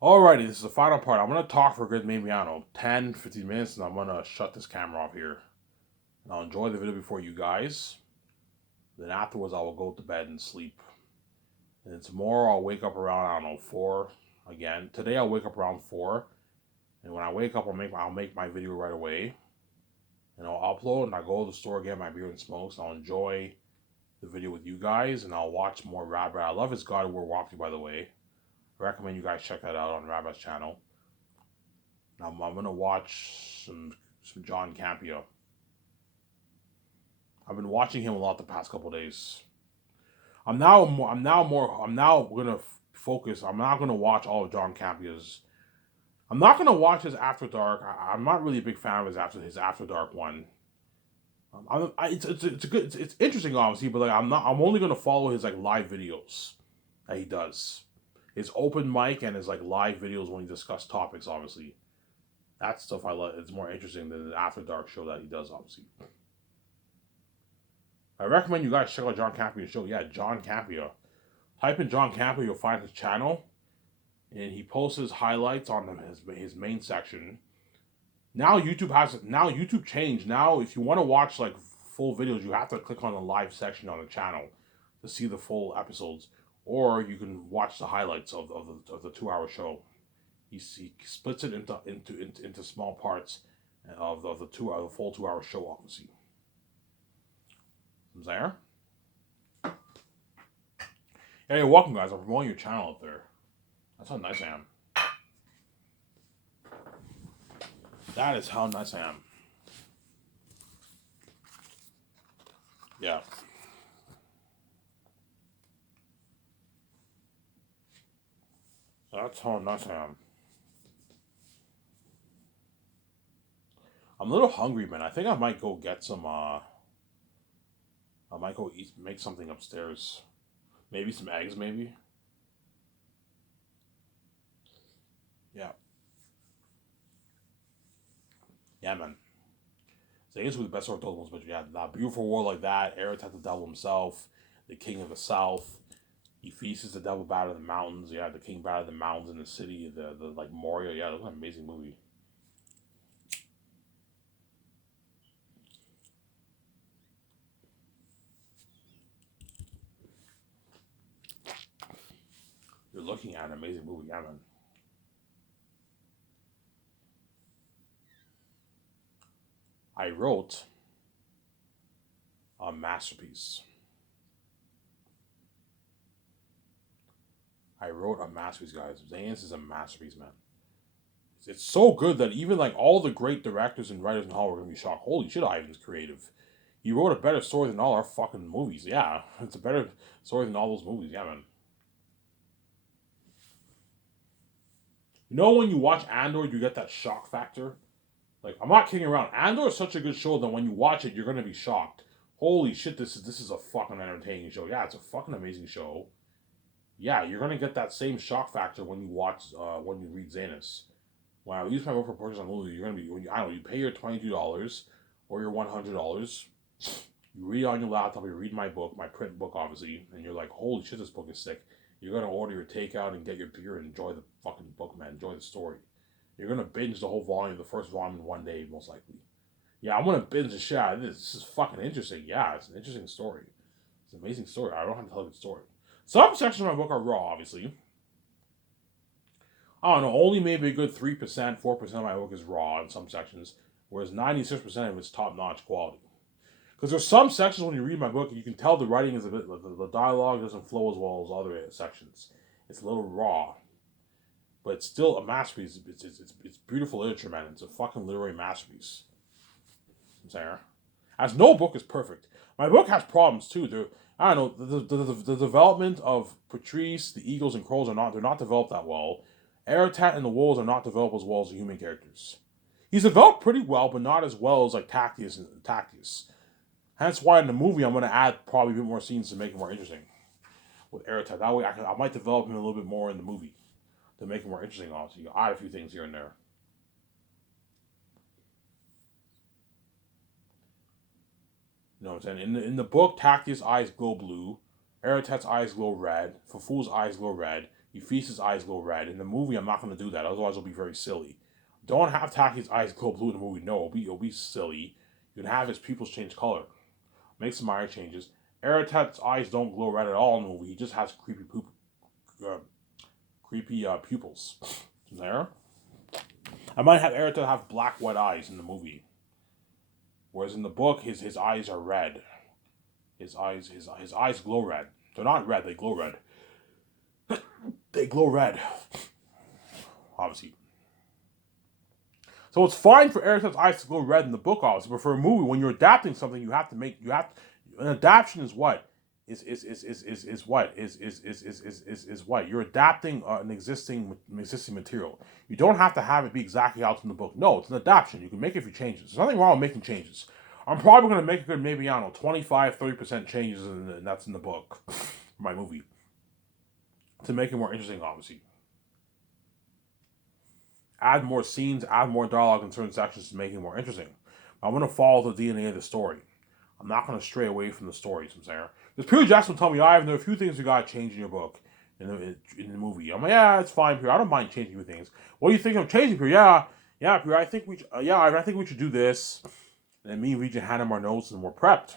Alrighty, this is the final part. I'm going to talk for a good, maybe, I don't know, 10, 15 minutes, and I'm going to shut this camera off here. And I'll enjoy the video before you guys. Then afterwards, I will go to bed and sleep. And then tomorrow, I'll wake up around, I don't know, 4 again. Today, I'll wake up around 4. And when I wake up, I'll make my video right away. And I'll upload, and I'll go to the store, get my beer and smokes, and I'll enjoy the video with you guys, and I'll watch more Rabbit. I love his God of War walkthrough, by the way. I recommend you guys check that out on Rabbit's channel. Now I'm gonna watch some John Campea. I've been watching him a lot the past couple days. I'm now gonna focus. I'm not gonna watch all of John Campea's. I'm not gonna watch his After Dark. I'm not really a big fan of his After Dark one. It's interesting obviously, but like I'm only gonna follow his like live videos that he does. His open mic and his like live videos when he discuss topics. Obviously, that stuff I love. It's more interesting than the After Dark show that he does. Obviously, I recommend you guys check out John Campea's show. Yeah, John Campea. Type in John Campea, you'll find his channel, and he posts his highlights on his main section. Now YouTube changed. Now if you want to watch like full videos, you have to click on the live section on the channel to see the full episodes, or you can watch the highlights of the 2 hour show. He splits it into small parts of the full 2 hour show. Obviously, I'm there. Hey, welcome guys. I'm promoting your channel up there. That's how nice I am. That is how nice I am. Yeah. That's how nice I am. I'm a little hungry, man. I think I might go get some. I might go eat, make something upstairs. Maybe some eggs, maybe. Yeah. Yeah, man. Zangief was the best sort of those ones, but yeah, that beautiful world like that. Eretat the devil himself, the king of the south. He feasts the devil battle in the mountains. Yeah, the king battle in the mountains in the city. The like Moria. Yeah, that was an amazing movie. You're looking at an amazing movie, yeah, man. I wrote a masterpiece. I wrote a masterpiece, guys. Zangief is a masterpiece, man. It's so good that even like all the great directors and writers in Hollywood are gonna be shocked. Holy shit, Ivan's creative. He wrote a better story than all our fucking movies. Yeah, it's a better story than all those movies. Yeah, man. You know when you watch Andor, you get that shock factor. Like I'm not kidding around. Andor is such a good show that when you watch it, you're gonna be shocked. Holy shit, this is a fucking entertaining show. Yeah, it's a fucking amazing show. Yeah, you're gonna get that same shock factor when you watch when you read Zanus. When I use my vote for purchase on Hulu, you're gonna be when you, I don't know, you pay your $22 or your $100. You read on your laptop, you read my book, my print book, obviously, and you're like, holy shit, this book is sick. You're gonna order your takeout and get your beer and enjoy the fucking book, man. Enjoy the story. You're gonna binge the whole volume, the first volume in one day, most likely. Yeah, I'm gonna binge the shit out of this. This is fucking interesting. Yeah, it's an interesting story. It's an amazing story. I don't have to tell a good story. Some sections of my book are raw, obviously. I don't know, only maybe a good 3%, 4% of my book is raw in some sections, whereas 96% of it's top notch quality. Because there's some sections when you read my book, you can tell the writing is a bit, the dialogue doesn't flow as well as other sections. It's a little raw, but it's still a masterpiece. It's beautiful literature, man. It's a fucking literary masterpiece. I'm saying, as no book is perfect. My book has problems too. I don't know, the development of Patrice, the Eagles and Crows they're not developed that well. Aratat and the Wolves are not developed as well as the human characters. He's developed pretty well, but not as well as like Tactius. Hence why in the movie I'm going to add probably a bit more scenes to make it more interesting with Aratat. That way I might develop him a little bit more in the movie to make it more interesting. Also, you add a few things here and there. You know what I'm saying? In the book, Tactius' eyes glow blue, Aratat's eyes glow red, Faful's eyes glow red. he feasts his eyes glow red. In the movie, I'm not going to do that. Otherwise, it'll be very silly. Don't have Taki's eyes glow blue in the movie. No, it'll be silly. You can have his pupils change color. Make some minor changes. Eratet's eyes don't glow red at all in the movie. He just has creepy pupils. There. I might have Eratet have black wet eyes in the movie, whereas in the book his eyes are red. His eyes glow red. They're not red. They glow red. They glow red. Obviously. So it's fine for Eratet's eyes to glow red in the book, obviously, but for a movie, when you're adapting something, an adaptation is what? Is what? You're adapting an existing material. You don't have to have it be exactly out in the book. No, it's an adaptation. You can make a few changes. There's nothing wrong with making changes. I'm probably going to make a good, maybe, I don't know, 25, 30% changes, and that's in the book for my movie. To make it more interesting, obviously. Add more scenes, add more dialogue in certain sections to make it more interesting. I'm going to follow the DNA of the story. I'm not going to stray away from the story, I'm saying. Because Peter Jackson will tell me, Ivan, there are a few things you got to change in your book, in the movie. I'm like, yeah, it's fine, Peter. I don't mind changing a few things. What do you think of changing, Peter? Yeah, Peter, I think we should do this. And me and Regent handed our notes and we're prepped.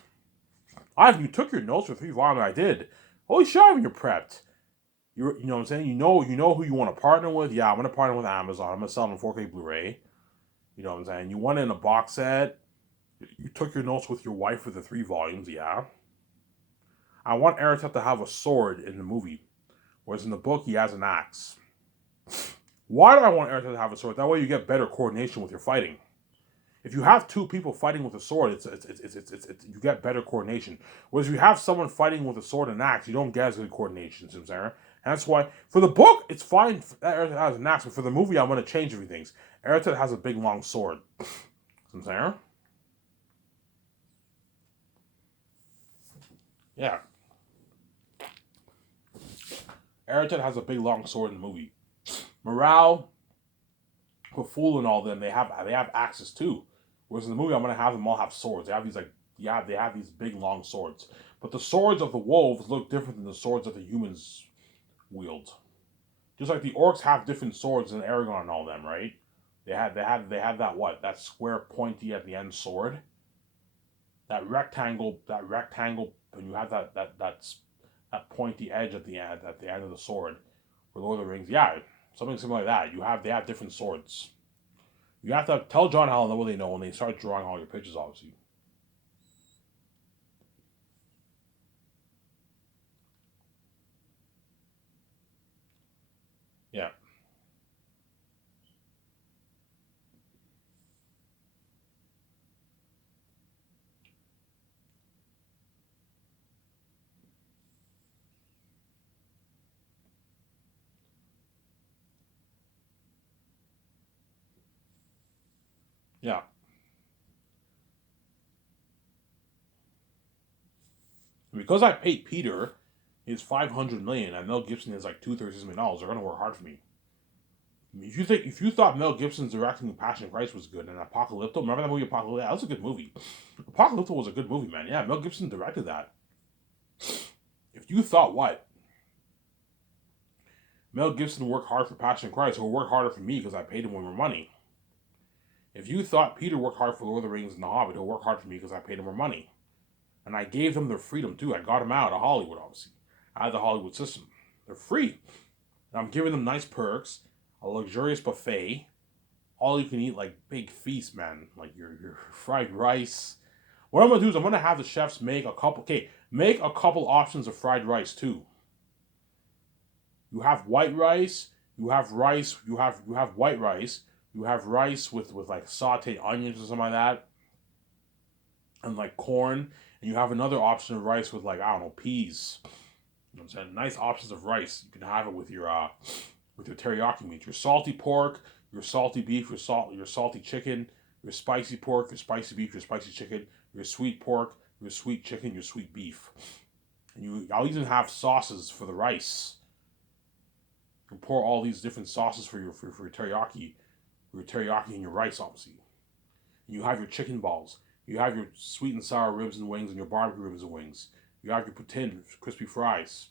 Ivan, you took your notes for 3 volumes. I did. Holy shit, Ivan, you're prepped. You know what I'm saying? You know who you want to partner with. Yeah, I'm going to partner with Amazon. I'm going to sell them 4K Blu-ray. You know what I'm saying? You want it in a box set. You took your notes with your wife for the 3 volumes. Yeah. I want Eratet to have a sword in the movie, whereas in the book he has an axe. Why do I want Eratet to have a sword? That way you get better coordination with your fighting. If you have 2 people fighting with a sword, you get better coordination. Whereas if you have someone fighting with a sword and an axe, you don't get as good coordination, Sarah. And that's why, for the book, it's fine that Eratet has an axe, but for the movie, I'm going to change a few things. Eratet has a big, long sword. Sarah? Yeah. Eratet has a big, long sword in the movie. Morale, Kaful, and all them, they have axes too. Whereas in the movie, I'm gonna have them all have swords. They have these they have these big long swords. But the swords of the wolves look different than the swords that the humans wield. Just like the orcs have different swords than Aragorn and all them, right? They have that what? That square pointy at the end sword. That rectangle, and you have that pointy edge at the end of the sword. For Lord of the Rings, yeah, something similar like that. They have different swords. You have to tell John Allen what they know when they start drawing all your pictures, obviously. Yeah. Yeah. Because I paid Peter his $500 million and Mel Gibson is like $236 million, they're gonna work hard for me. If you thought Mel Gibson's directing Passion Christ was good and Apocalypto, remember that movie Apocalypto? Yeah, that was a good movie. Apocalypto was a good movie, man. Yeah, Mel Gibson directed that. If you thought what? Mel Gibson worked hard for Passion Christ, he'll work harder for me because I paid him more money. If you thought Peter worked hard for Lord of the Rings and The Hobbit, he'll work hard for me because I paid him more money. And I gave them their freedom too. I got them out of Hollywood, obviously. Out of the Hollywood system. They're free. And I'm giving them nice perks, a luxurious buffet, all you can eat, like big feast, man. Like your fried rice. What I'm gonna do is I'm gonna have the chefs make a couple options of fried rice too. You have white rice, you have rice, you have white rice, you have rice with like sauteed onions or something like that, and like corn, and you have another option of rice with like, I don't know, peas. You know what I'm saying? Nice options of rice. You can have it with your teriyaki meat, your salty pork, your salty beef, your salty chicken, your spicy pork, your spicy beef, your spicy chicken, your sweet pork, your sweet chicken, your sweet beef. And I'll even have sauces for the rice. You can pour all these different sauces for your teriyaki, and your rice, obviously. And you have your chicken balls. You have your sweet and sour ribs and wings, and your barbecue ribs and wings. You have your poutine, crispy fries.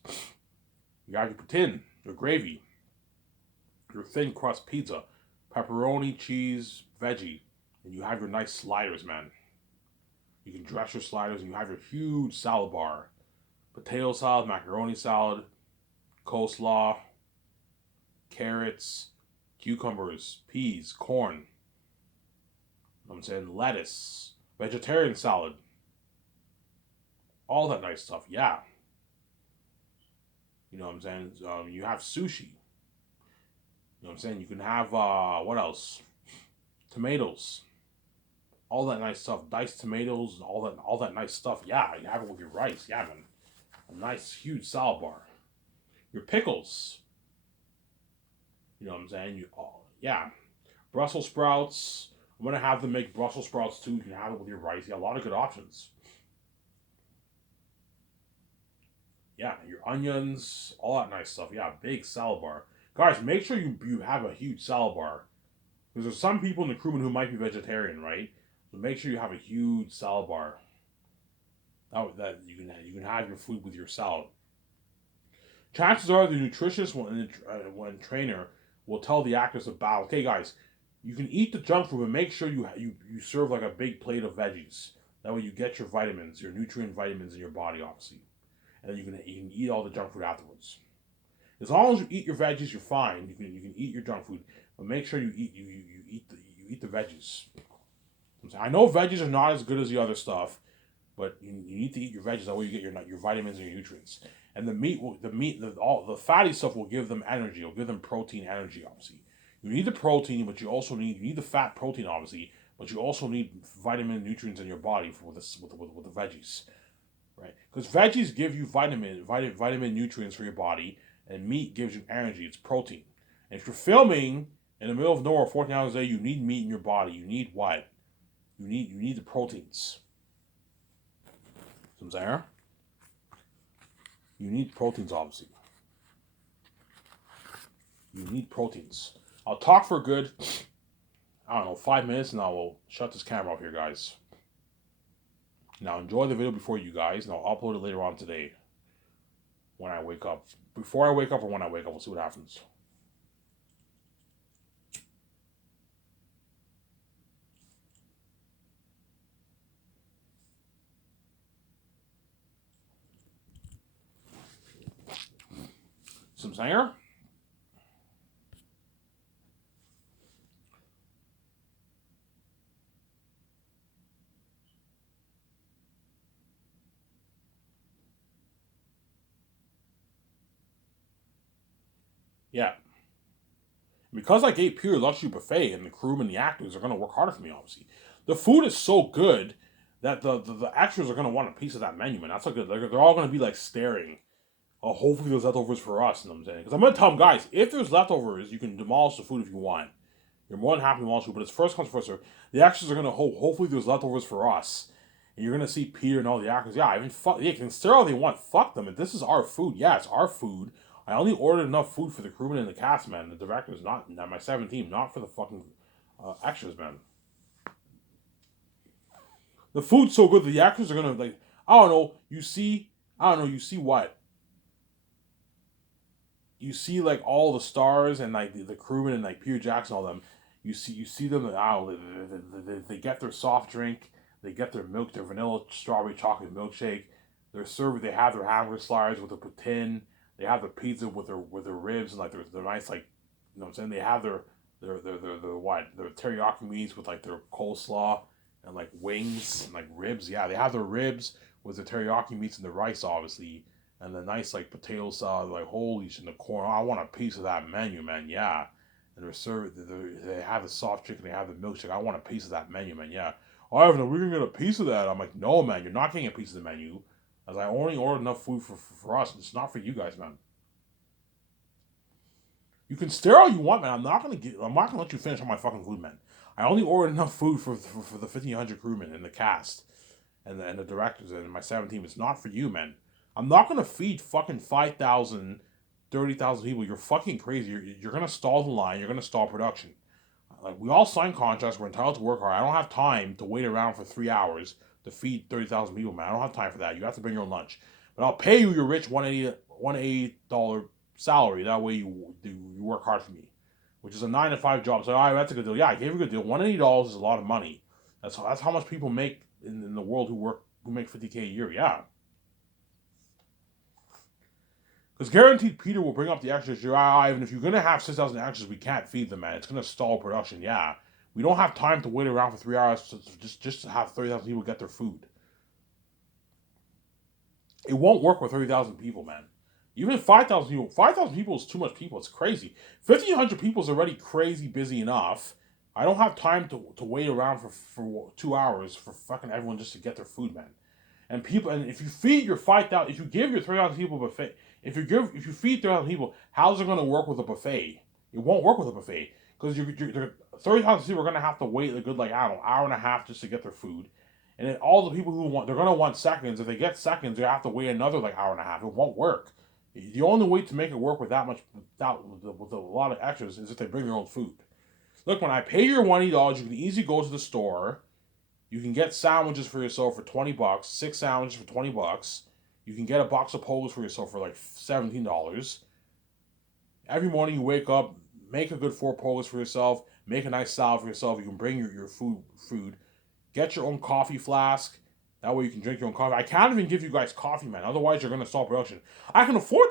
You have your poutine, your gravy. your thin crust pizza, pepperoni, cheese, veggie, and you have your nice sliders, man. You can dress your sliders, and you have your huge salad bar, potato salad, macaroni salad, coleslaw, carrots, cucumbers, peas, corn. I'm saying lettuce, vegetarian salad, all that nice stuff. Yeah, you know what I'm saying. You have sushi. You know what I'm saying. You can have what else? Tomatoes, all that nice stuff. Diced tomatoes, all that nice stuff. Yeah, you have it with your rice. Yeah, man, a nice huge salad bar. Your pickles. You know what I'm saying. Yeah, Brussels sprouts. I'm gonna have them make Brussels sprouts too. You can have it with your rice. Yeah, a lot of good options. Yeah, your onions, all that nice stuff. Yeah, big salad bar. Guys, make sure you have a huge salad bar. Because there's some people in the crewman who might be vegetarian, right? So make sure you have a huge salad bar. That you can have your food with your salad. Chances are the nutritionist when trainer will tell the actors about, okay, guys, you can eat the junk food, but make sure you serve like a big plate of veggies. That way you get your vitamins, your nutrient vitamins in your body, obviously, and then you can eat all the junk food afterwards. As long as you eat your veggies, you're fine. You can eat your junk food, but make sure you eat the veggies. I know veggies are not as good as the other stuff, but you need to eat your veggies. That way you get your vitamins and your nutrients. And all the fatty stuff will give them energy. It'll give them protein, energy. Obviously, you need the protein, but you need the fat protein, obviously, but you also need vitamin and nutrients in your body for this with the veggies, right? Because veggies give you vitamin nutrients for your body, and meat gives you energy. It's protein. And if you're filming in the middle of nowhere 14 hours a day, you need meat in your body. You need what? You need the proteins. Some there. You need proteins, obviously. You need proteins. I'll talk for a good, I don't know, 5 minutes, and I will shut this camera off here, guys. Now enjoy the video before you guys, and I'll upload it later on today when I wake up. Before I wake up or when I wake up, we'll see what happens. Some singer? Yeah. Because I gave Pure Luxury Buffet and the crewmen and the actors are going to work harder for me, obviously. The food is so good that the extras are going to want a piece of that menu, man. That's so good. They're all going to be like staring. Oh, hopefully there's leftovers for us, you know what I'm saying? Because I'm going to tell them, guys, if there's leftovers, you can demolish the food if you want. You're more than happy to demolish food, but it's first comes, first serve. The extras are going to hope, hopefully there's leftovers for us. And you're going to see Peter and all the actors. Yeah, I mean, they can stare all they want. Fuck them. If this is our food, yeah, it's our food. I only ordered enough food for the crewmen and the cast, man. The directors, not my 17, not for the fucking extras, man. The food's so good, the actors are gonna like. I don't know. I don't know. You see what? You see like all the stars and like the crewmen and like Peter Jackson, all them. You see them. I don't know, they get their soft drink. They get their milk, their vanilla strawberry chocolate milkshake. They're served. They have their hamburger sliders with a poutine. They have the pizza with their ribs and like their nice like, you know what I'm saying. They have their what, their teriyaki meats with like their coleslaw and like wings and like ribs. Yeah, they have their ribs with the teriyaki meats and the rice, obviously, and the nice like potato salad. Like holy shit, the corn. Oh, I want a piece of that menu, man. Yeah, and they're served. They have the soft chicken. They have the milkshake. I want a piece of that menu, man. Yeah. Oh, Ivan, we're gonna get a piece of that. I'm like, no, man, you're not getting a piece of the menu. As I only ordered enough food for us. It's not for you guys, man. You can stare all you want, man. I'm not gonna let you finish on my fucking food, man. I only ordered enough food for the 1,500 crewmen and the cast and the directors and my 17. It's not for you, man. I'm not gonna feed fucking 5,000, 30,000 people. You're fucking crazy. You're gonna stall the line. You're gonna stall production. Like we all sign contracts. We're entitled to work hard. I don't have time to wait around for 3 hours to feed 30,000 people, man. I don't have time for that. You have to bring your own lunch. But I'll pay you your rich $180 salary. That way you work hard for me. which is a 9 to 5 job. So, all right, that's a good deal. Yeah, I gave you a good deal. $180 is a lot of money. That's how much people make in the world who make 50K a year. Yeah. Because guaranteed Peter will bring up the extras. Even if you're going to have 6,000 extras, we can't feed them, man. It's going to stall production. Yeah. We don't have time to wait around for 3 hours just to have 30,000 people get their food. It won't work with 30,000 people, man. Even 5,000 people is too much people. It's crazy. 1,500 people is already crazy busy enough. I don't have time to wait around for 2 hours for fucking everyone just to get their food, man. And if you feed your 5,000, if you give your 3,000 people a buffet, if you feed 3,000 people, how's it going to work with a buffet? It won't work with a buffet because 30,000 people are going to have to wait a good, like, I don't know, hour and a half just to get their food. And then all the people they're going to want seconds. If they get seconds, they have to wait another, like, hour and a half. It won't work. The only way to make it work with with a lot of extras is if they bring their own food. Look, when I pay your $180, you can easily go to the store. You can get sandwiches for yourself for $20, 6 sandwiches for $20. You can get a box of Poles for yourself for like $17. Every morning you wake up, make a good 4 Poles for yourself, make a nice salad for yourself. You can bring your food. Get your own coffee flask. That way you can drink your own coffee. I can't even give you guys coffee, man. Otherwise, you're gonna stop production. I can afford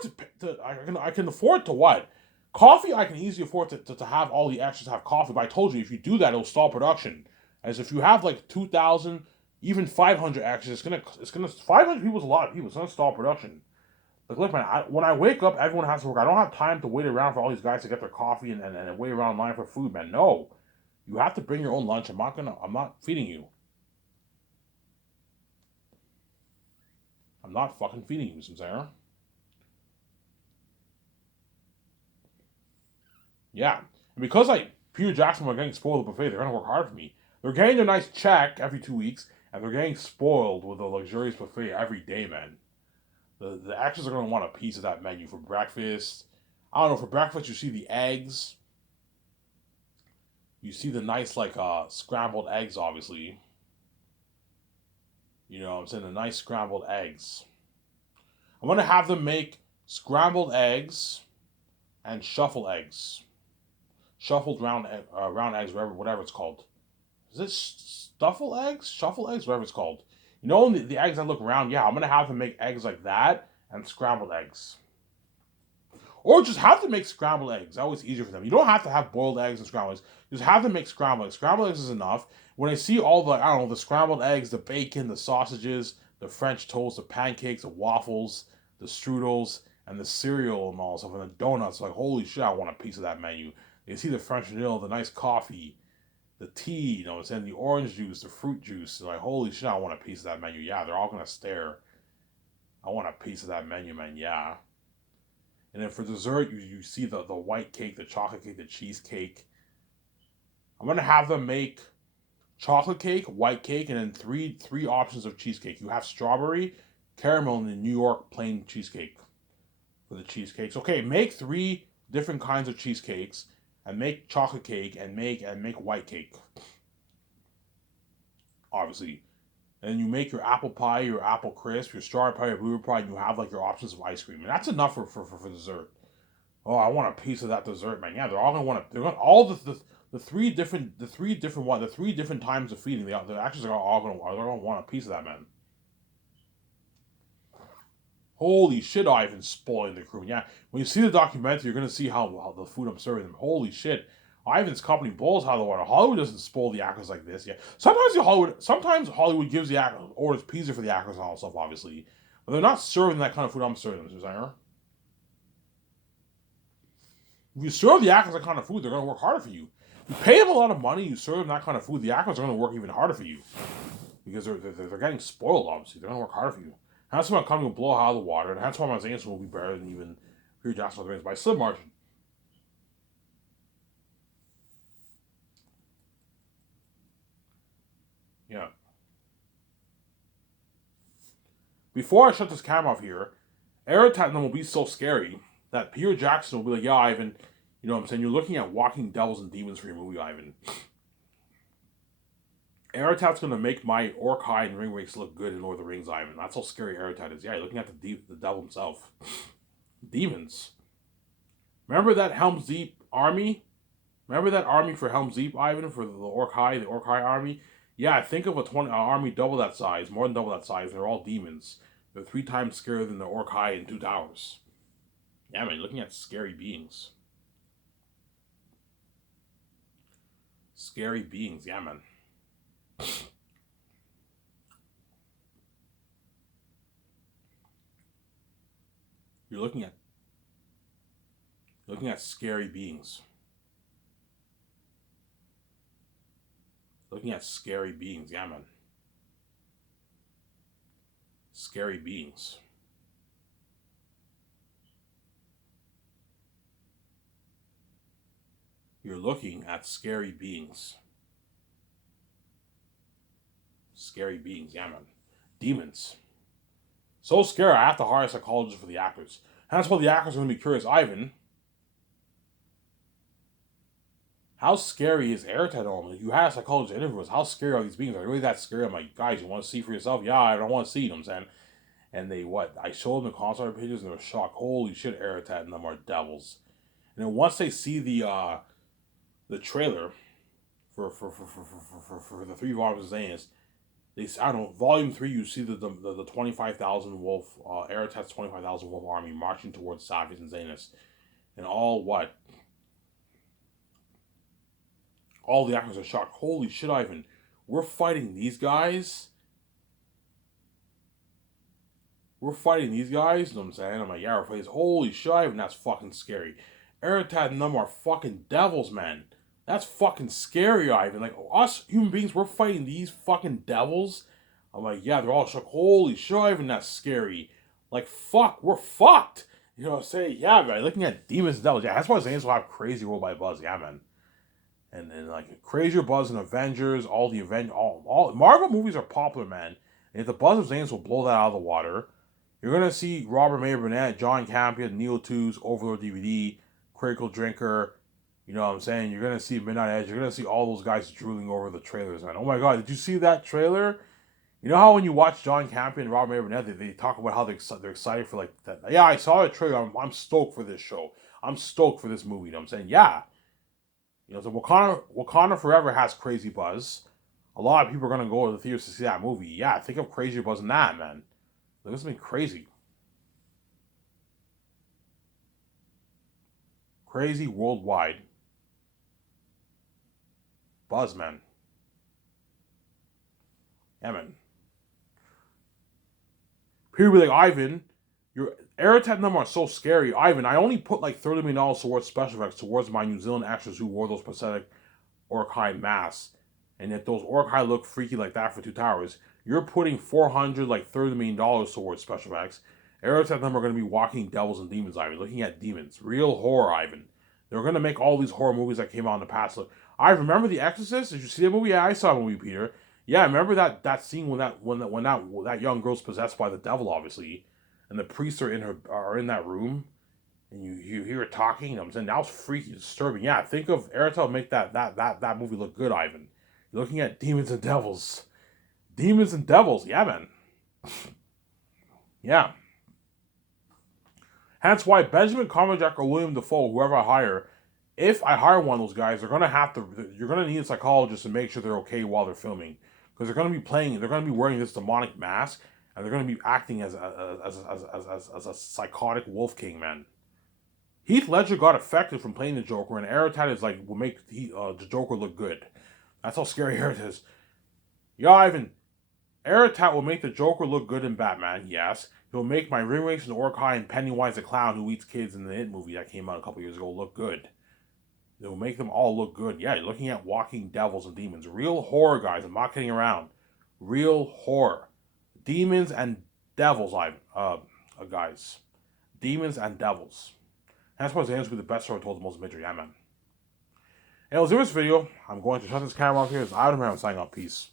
I can afford to what? Coffee, I can easily afford to have all the extras to have coffee. But I told you, if you do that, it'll stall production. As if you have like 2,000, even 500 extras, it's gonna 500 people is a lot of people. It's gonna stall production. Like, look, man. When I wake up, everyone has to work. I don't have time to wait around for all these guys to get their coffee and wait around line for food, man. No, you have to bring your own lunch. I'm not feeding you. I'm not fucking feeding you, Sarah. Yeah. And because Peter Jackson were getting spoiled with the buffet, they're gonna work hard for me. They're getting their nice check every 2 weeks, and they're getting spoiled with a luxurious buffet every day, man. The actors are gonna want a piece of that menu for breakfast. I don't know, for breakfast you see the eggs. You see the nice scrambled eggs, obviously. You know what I'm saying? The nice scrambled eggs. I'm gonna have them make scrambled eggs and shuffled round eggs, whatever it's called. Is it shuffle eggs, whatever it's called. You know the eggs that look round. Yeah, I'm gonna have them make eggs like that and scrambled eggs, or just have to make scrambled eggs. That was easier for them. You don't have to have boiled eggs and scrambled eggs. Just have them make scrambled eggs. Scrambled eggs is enough. When I see all the scrambled eggs, the bacon, the sausages, the French toast, the pancakes, the waffles, the strudels, and the cereal and all stuff, and the donuts, like, holy shit, I want a piece of that menu. You see the French vanilla, the nice coffee, the tea, you know what I'm saying, the orange juice, the fruit juice. Like, holy shit, I want a piece of that menu. Yeah, they're all gonna stare. I want a piece of that menu, man. Yeah. And then for dessert, you see the white cake, the chocolate cake, the cheesecake. I'm gonna have them make chocolate cake, white cake, and then three options of cheesecake. You have strawberry, caramel, and the New York plain cheesecake for the cheesecakes. Okay, make 3 different kinds of cheesecakes and make chocolate cake and make white cake. Obviously. And you make your apple pie, your apple crisp, your strawberry pie, your blueberry pie, and you have like your options of ice cream. And that's enough for dessert. Oh, I want a piece of that dessert, man. Yeah, they're all gonna want to. They're gonna all the three different the 3 different times of feeding. The actors are all gonna want a piece of that, man. Holy shit, Ivan's spoiling the crew. Yeah, when you see the documentary, you're gonna see how the food I'm serving them. Holy shit, Ivan's company blows out of the water. Hollywood doesn't spoil the actors like this. Yeah, sometimes Hollywood gives the actors orders pizza for the actors and all that stuff, obviously, but they're not serving that kind of food I'm serving them, designer. If you serve the actors that kind of food, they're gonna work harder for you. You pay them a lot of money, you serve them that kind of food, the actors are gonna work even harder for you because they're getting spoiled. Obviously, they're gonna work harder for you. That's why I'm coming to blow out of the water, and that's why my answer will be better than even Peter Jackson's Rings by a slim margin. Yeah. Before I shut this camera off here, Aerotat will be so scary that Peter Jackson will be like, "Yeah, Ivan, you know what I'm saying? You're looking at walking devils and demons for your movie, Ivan. Aerotat's gonna make my Orkai and Ring Rakes look good in Lord of the Rings, Ivan. That's how scary Aerotat is. Yeah, you're looking at the devil himself. Demons. Remember that Helm's Deep army? Remember that army for Helm's Deep, Ivan, for the Orc-hai, army? Yeah, think of an army double that size, more than double that size. They're all demons. They're 3 times scarier than the Orc-hai in 2 Towers. Yeah, man, you're looking at scary beings. Scary beings, yeah, man. You're looking at scary beings. Looking at scary beings, yeah, man. Scary beings. You're looking at scary beings. Scary beings, yeah, man. Demons. So scary, I have to hire a psychologist for the actors. And that's why the actors are going to be curious. Ivan, how scary is Eretad normally? You had a psychologist interview us. How scary are these beings? Are they really that scary? I'm like, guys, you want to see for yourself? Yeah, I don't want to see them, man. And they, what? I showed them the concert pages and they were shocked. Holy shit, Eretad and them are devils. And then once they see the trailer for the 3 volumes of Zanus, I don't know, volume 3, you see the 25,000 wolf, Eretad's 25,000 wolf army marching towards Saphys and Zanus. And all the actors are shocked. Holy shit, Ivan. We're fighting these guys? You know what I'm saying? I'm like, yeah, we're fighting. Holy shit, Ivan, that's fucking scary. Eretad and them are fucking devils, man. That's fucking scary, Ivan. Like, us human beings, we're fighting these fucking devils? I'm like, yeah, they're all shook. Holy shit, Ivan, that's scary. Like, fuck, we're fucked. You know what I'm saying? Yeah, man, looking at demons and devils. Yeah, that's why Zane's will have crazy worldwide buzz. Yeah, man. And like, crazier buzz in Avengers, all Marvel movies are popular, man. And if the buzz of Zane's will blow that out of the water, you're going to see Robert Mayer Burnett, John Campion, Neil Tooze, Overlord DVD, Critical Drinker. You know what I'm saying? You're going to see Midnight Edge. You're going to see all those guys drooling over the trailers, man. Oh my god, did you see that trailer? You know how when you watch John Campion and Robert Mayer Burnett, they talk about how they're excited for like that. Yeah, I saw the trailer. I'm stoked for this show. I'm stoked for this movie. You know what I'm saying? Yeah. You know, so Wakanda Forever has crazy buzz. A lot of people are going to go to the theaters to see that movie. Yeah, think of crazier buzz than that, man. Like, this has been crazy. Crazy worldwide. Buzz, man. Yeah, man. People be like, Ivan, your Eretad and them are so scary. Ivan, I only put like $30 million towards special effects towards my New Zealand actors who wore those prosthetic Orc-hai masks. And if those Orc-hai look freaky like that for 2 Towers, you're putting $30 million towards special effects. Eretad and them are going to be walking devils and demons, Ivan. Looking at demons. Real horror, Ivan. They're going to make all these horror movies that came out in the past. Look, I remember The Exorcist. Did you see the movie? Yeah, I saw the movie, Peter. Yeah, I remember that scene when that young girl's possessed by the devil, obviously, and the priests are in that room, and you hear her talking. You know what I'm saying, that was freaky, disturbing. Yeah, think of Eretad make that movie look good, Ivan. You're looking at demons and devils, Yeah, man. Yeah. Hence why Benjamin Cumberbatch or William Dafoe, whoever I hire, if I hire one of those guys, you're gonna need a psychologist to make sure they're okay while they're filming, because they're gonna be wearing this demonic mask, and they're gonna be acting as a psychotic wolf king, man. Heath Ledger got affected from playing the Joker, and Eretad is like will make the Joker look good. That's how scary Eretad is. Yeah, Ivan, Eretad will make the Joker look good in Batman. Yes, he'll make my Ringwraiths and Orc-hai and Pennywise the Clown who eats kids in the It movie that came out a couple years ago look good. They'll make them all look good. Yeah, you're looking at walking devils and demons. Real horror, guys. I'm not kidding around. Real horror. Demons and devils, guys. Demons and devils. And that's why Xanos will be the best story told the most imagery. Yeah, man. Anyways, in this video, I'm going to shut this camera off here. It's Adam here. I'm signing off. Peace.